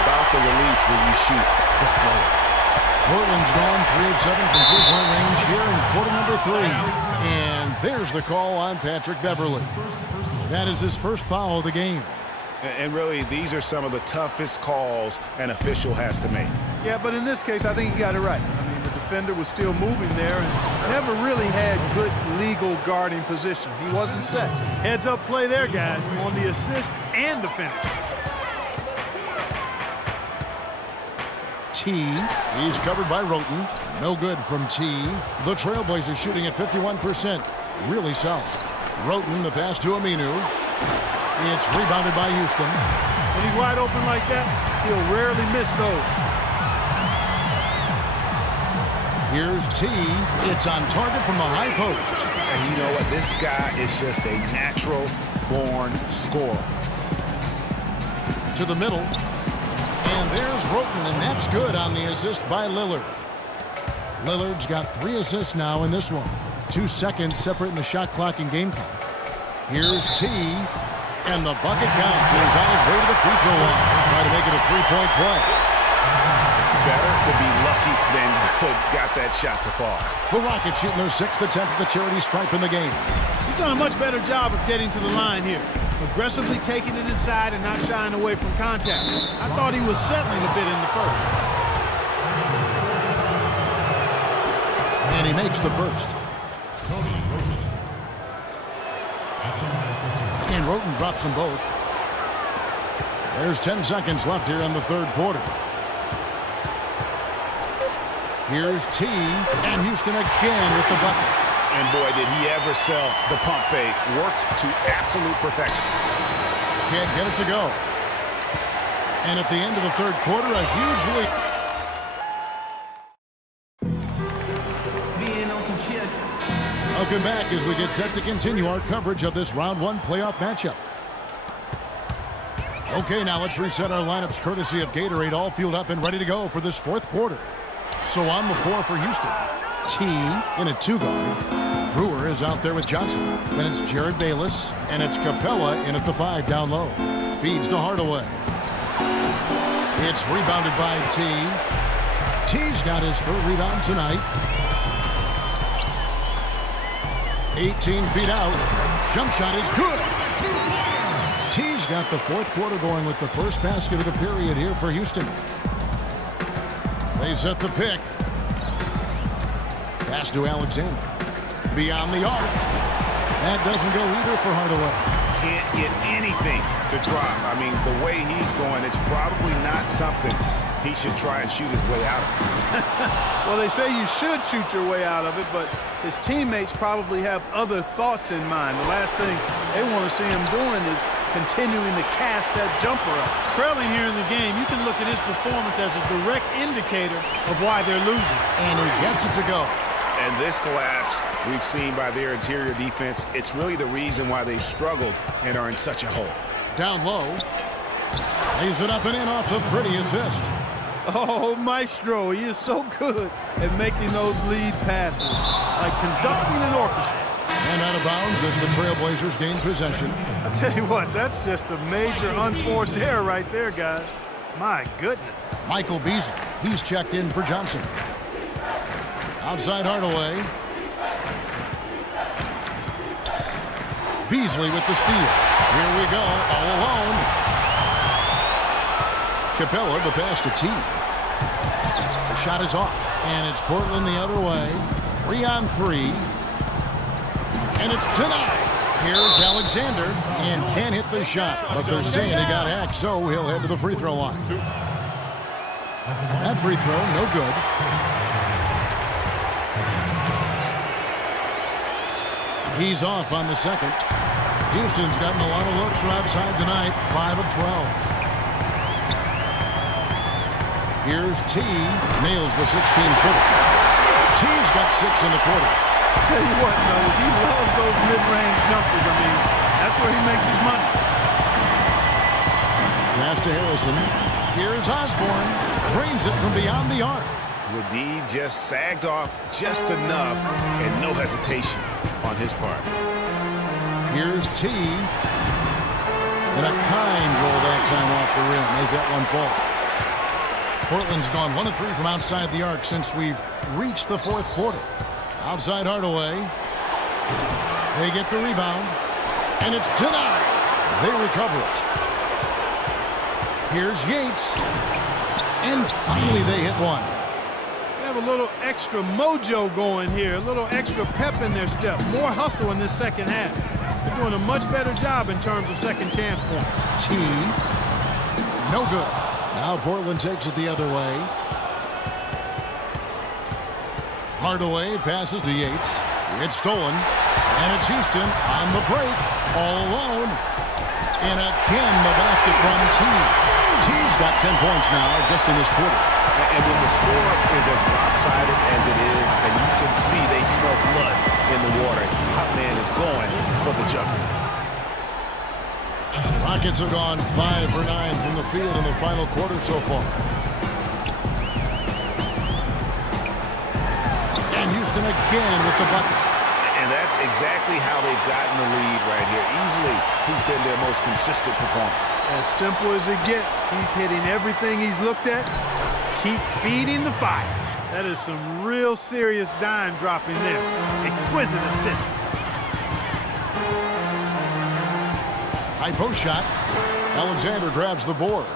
about the release when you shoot the flow. Portland's gone 3 of 7 from three-point range here in quarter number 3. And there's the call on Patrick Beverley. That is his first foul of the game. And really, these are some of the toughest calls an official has to make. Yeah, but in this case, I think he got it right. I mean, the defender was still moving there and never really had good legal guarding position. He wasn't set. Heads-up play there, guys, on the assist and the finish. T. He's covered by Roten. No good from T. The Trailblazers shooting at 51%. Really solid. Roten, the pass to Aminu. It's rebounded by Houston. When he's wide open like that, he'll rarely miss those. Here's T. It's on target from the high post. And you know what? This guy is just a natural-born scorer. To the middle. And there's Roten, and that's good on the assist by Lillard. Lillard's got 3 assists now in this one. 2 seconds separating the shot clock and game clock. Here's T. And the bucket counts. He's on his way to the free throw line. Try to make it a 3-point play. Better to be lucky than good. Got that shot to fall. The Rockets shooting their 6th attempt at the charity stripe in the game. He's done a much better job of getting to the line here. Aggressively taking it inside and not shying away from contact. I thought he was settling a bit in the first. And he makes the first. And Roten drops them both. There's 10 seconds left here in the third quarter. Here's T. And Houston again with the bucket. And boy, did he ever sell the pump fake. Worked to absolute perfection. Can't get it to go. And at the end of the third quarter, a huge lead. Welcome back as we get set to continue our coverage of this round 1 playoff matchup. Okay, now let's reset our lineups courtesy of Gatorade, all fueled up and ready to go for this fourth quarter. So on the floor for Houston, T in a 2-guard. Brewer is out there with Johnson. Then it's Jared Bayless, and it's Capella in at the 5 down low. Feeds to Hardaway. It's rebounded by T. T's got his 3rd rebound tonight. 18 feet out. Jump shot is good. T's got the 4th quarter going with the first basket of the period here for Houston. They set the pick. Pass to Alexander. Beyond the arc. That doesn't go either for Hardaway. Can't get anything to drop. I mean, the way he's going, it's probably not something he should try and shoot his way out of. Well, they say you should shoot your way out of it, but his teammates probably have other thoughts in mind. The last thing they want to see him doing is continuing to cast that jumper up. Trailing here in the game, you can look at his performance as a direct indicator of why they're losing. And he gets it to go. And this collapse we've seen by their interior defense, it's really the reason why they've struggled and are in such a hole. Down low. Lays it up and in off the pretty assist. Oh, Maestro, he is so good at making those lead passes, like conducting an orchestra. And out of bounds as the Trailblazers gain possession. I tell you what, that's just a major unforced error right there, guys. My goodness. Michael Beasley, he's checked in for Johnson. Outside Hardaway. Beasley with the steal. Here we go, all alone. Capella, the pass to T. The shot is off, and it's Portland the other way. 3-on-3. And it's denied. Here's Alexander, and can't hit the shot, but they're saying he got hacked, so he'll head to the free throw line. That free throw, no good. He's off on the second. Houston's gotten a lot of looks from outside tonight, 5 of 12. Here's T. Nails the 16-footer. T's got 6 in the quarter. I tell you what, fellas, he loves those mid-range jumpers. I mean, that's where he makes his money. Pass to Harrison. Here's Osborne. Drains it from beyond the arc. The D just sagged off just enough, and no hesitation on his part. Here's T. And a kind roll that time off the rim as that one falls. Portland's gone 1 of 3 from outside the arc since we've reached the fourth quarter. Outside Hardaway. They get the rebound. And it's denied. They recover it. Here's Yates. And finally they hit one. They have a little extra mojo going here. A little extra pep in their step. More hustle in this second half. They're doing a much better job in terms of second chance points. T. No good. Now Portland takes it the other way. Hardaway passes to Yates. It's stolen. And it's Houston on the break. All alone. And again, the basket from T. T's got 10 points now just in this quarter. And when the score is as lopsided as it is, and you can see they smell blood in the water, Hot Man is going for the jugger. Rockets have gone 5 for 9 from the field in the final quarter so far. And Houston again with the bucket. And that's exactly how they've gotten the lead right here. Easily, he's been their most consistent performer. As simple as it gets. He's hitting everything he's looked at. Keep feeding the fire. That is some real serious dime dropping there. Exquisite assist. High post shot. Alexander grabs the board.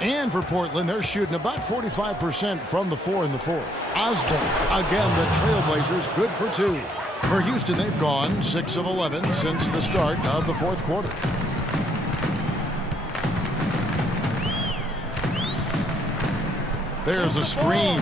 And for Portland, they're shooting about 45% from the 4 in the fourth. Osborne, again, the Trailblazers, good for 2. For Houston, they've gone 6 of 11 since the start of the fourth quarter. There's a screen.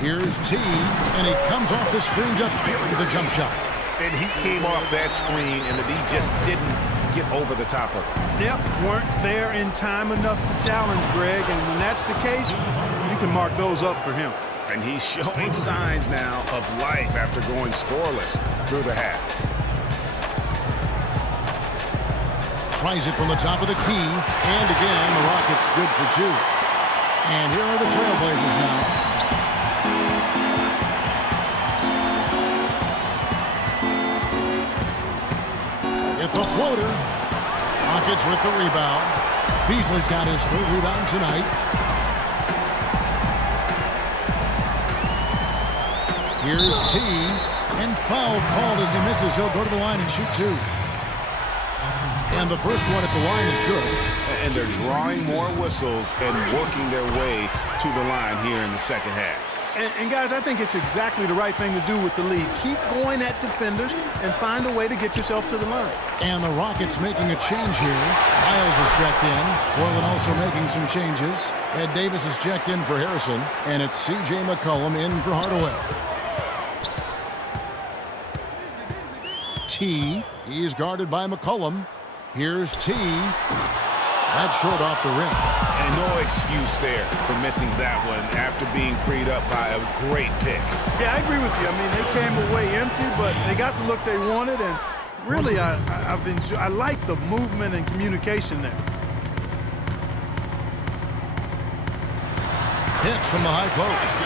Here's T, and he comes off the screen to bury the jump shot. And he came off that screen, and the D just didn't get over the top of it. Yep, weren't there in time enough to challenge Greg, and when that's the case, you can mark those up for him. And he's showing signs now of life after going scoreless through the half. Tries it from the top of the key, and again, the Rockets good for 2. And here are the Trailblazers now. At the floater. Rockets with the rebound. Beasley's got his 3rd rebound tonight. Here's T. And foul called as he misses. He'll go to the line and shoot 2. And the first one at the line is good. And they're drawing more whistles and working their way to the line here in the second half. And guys, I think it's exactly the right thing to do with the lead. Keep going at defenders and find a way to get yourself to the line. And the Rockets making a change here. Miles is checked in. Portland also making some changes. Ed Davis is checked in for Harrison. And it's C.J. McCollum in for Hardaway. T. He is guarded by McCollum. Here's T. That's short off the rim. And no excuse there for missing that one after being freed up by a great pick. Yeah, I agree with you. I mean, they came away empty, but they got the look they wanted, and really, I like the movement and communication there. Hit from the high post.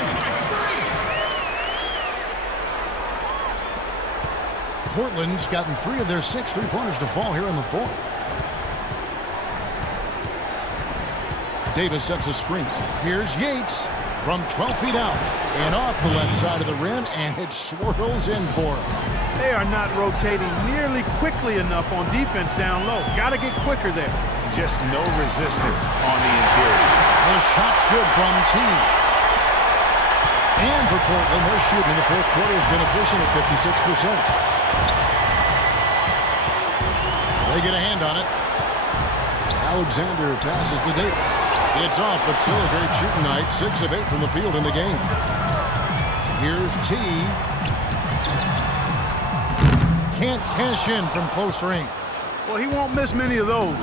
Portland's gotten 3 of their 6 3-pointers to fall here in the fourth. Davis sets a screen. Here's Yates from 12 feet out and off the left side of the rim, and it swirls in for him. They are not rotating nearly quickly enough on defense down low. Got to get quicker there. Just no resistance on the interior. The shot's good from T. And for Portland, their shooting in the fourth quarter has been efficient at 56%. They get a hand on it. Alexander passes to Davis. It's off, but still a great shooting night. 6 of 8 from the field in the game. Here's T. Can't cash in from close range. Well, he won't miss many of those,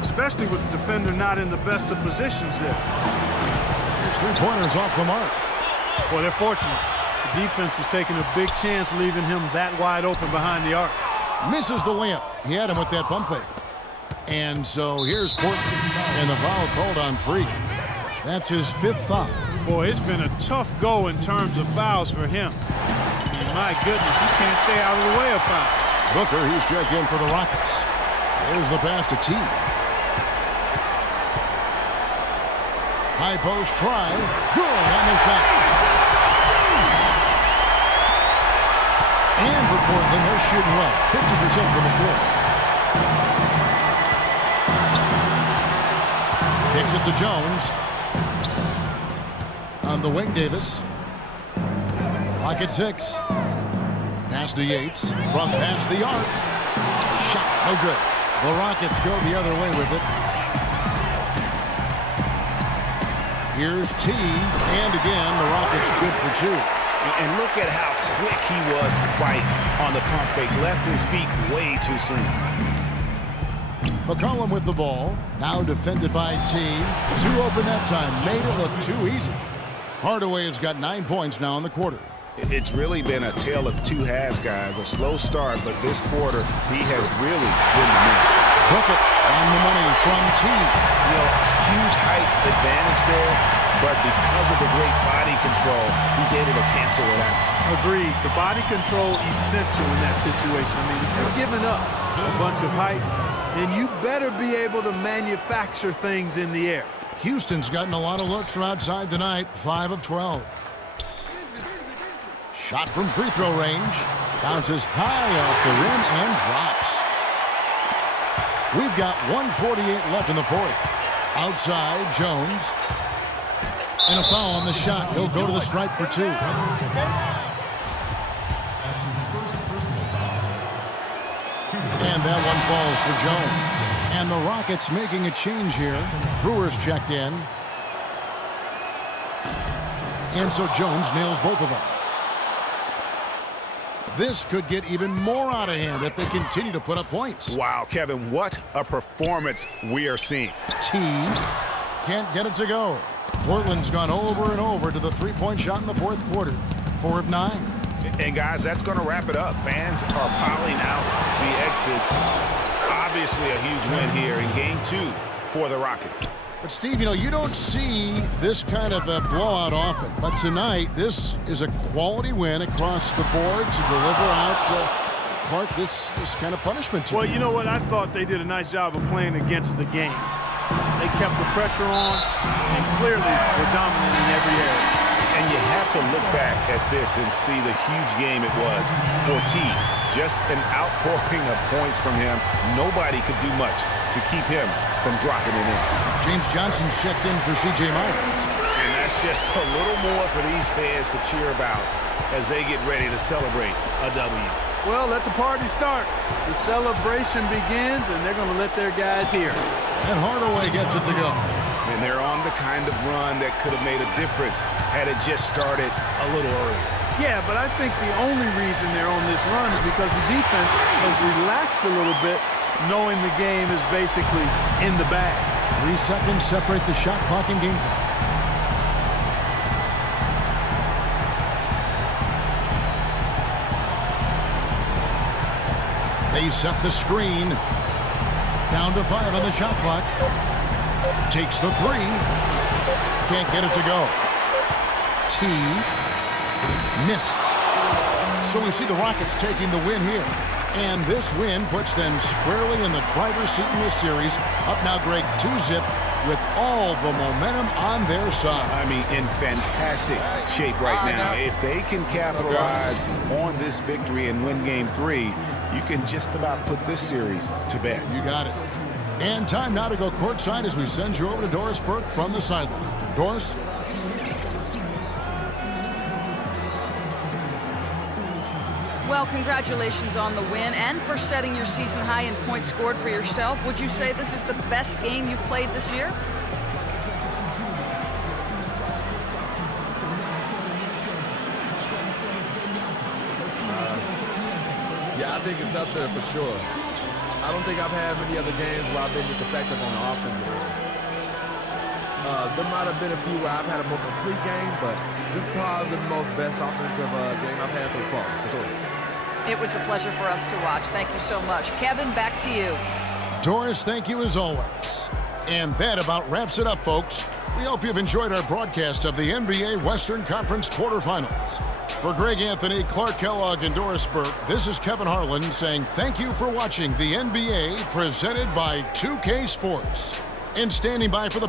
especially with the defender not in the best of positions there. His 3-pointers off the mark. Well, they're fortunate. The defense was taking a big chance leaving him that wide open behind the arc. Misses the layup. He had him with that pump fake. And so here's Portland, and the foul called on Freak. That's his 5th foul. Boy, it's been a tough go in terms of fouls for him. I mean, my goodness, he can't stay out of the way of foul. Booker, he's checked in for the Rockets. There's the pass to T. High post try. Good on the shot. And for Portland, they're shooting well. 50% from the floor. Kicks it to Jones. On the wing, Davis. Clock at 6. Pass to Yates. From past the arc. Shot. No good. The Rockets go the other way with it. Here's T. And again, the Rockets good for 2. And look at how quick he was to bite on the pump fake. Left his feet way too soon. McCollum with the ball. Now defended by T. 2 open that time. Made it look too easy. Hardaway has got 9 points now in the quarter. It's really been a tale of 2 halves, guys. A slow start, but this quarter, he has really been the man. Hook it on the money from T. You know, huge height advantage there, but because of the great body control, he's able to cancel it out. Agreed. The body control essential in that situation. I mean, if you're giving up a bunch of height, then you better be able to manufacture things in the air. Houston's gotten a lot of looks from outside tonight. 5 of 12. Shot from free throw range. Bounces high off the rim and drops. We've got 1:48 left in the fourth. Outside, Jones. And a foul on the shot. He'll go to the stripe for 2. And that one falls for Jones. And the Rockets making a change here. Brewer's checked in. And so Jones nails both of them. This could get even more out of hand if they continue to put up points. Wow, Kevin, what a performance we are seeing. T can't get it to go. Portland's gone over and over to the three-point shot in the fourth quarter. 4 of 9. And, guys, that's going to wrap it up. Fans are piling out the exits. Obviously a huge win here in Game 2 for the Rockets. But, Steve, you know, you don't see this kind of a blowout often. But tonight, this is a quality win across the board to deliver out, Clark, this kind of punishment to Well, them. you know what? I thought they did a nice job of playing against the game. They kept the pressure on, and clearly were dominant in every area. And you have to look back at this and see the huge game it was for T. Just an outpouring of points from him. Nobody could do much to keep him from dropping it in. James Johnson checked in for C.J. Myers. And that's just a little more for these fans to cheer about as they get ready to celebrate a W. Well, let the party start. The celebration begins, and they're going to let their guys hear. And Hardaway gets it to go. And they're on the kind of run that could have made a difference had it just started a little earlier. Yeah, but I think the only reason they're on this run is because the defense has relaxed a little bit, knowing the game is basically in the bag. 3 seconds separate the shot clock and game clock. They set the screen. Down to 5 on the shot clock. Takes the 3. Can't get it to go. T. Missed. So we see the Rockets taking the win here. And this win puts them squarely in the driver's seat in this series. Up now, Greg, 2-zip with all the momentum on their side. I mean, in fantastic shape right now. If they can capitalize on this victory and win Game 3, you can just about put this series to bed. You got it. And time now to go courtside as we send you over to Doris Burke from the sideline. Doris? Well, congratulations on the win and for setting your season high in points scored for yourself. Would you say this is the best game you've played this year? Yeah, I think it's up there for sure. I don't think I've had many other games where I've been this effective on the offensive end. There might have been a few where I've had a more complete game, but this is probably the most best offensive game I've had so far, for sure. It was a pleasure for us to watch. Thank you so much. Kevin, back to you. Doris, thank you as always. And that about wraps it up, folks. We hope you've enjoyed our broadcast of the NBA Western Conference quarterfinals. For Greg Anthony, Clark Kellogg, and Doris Burke, this is Kevin Harlan saying thank you for watching the NBA presented by 2K Sports. And standing by for the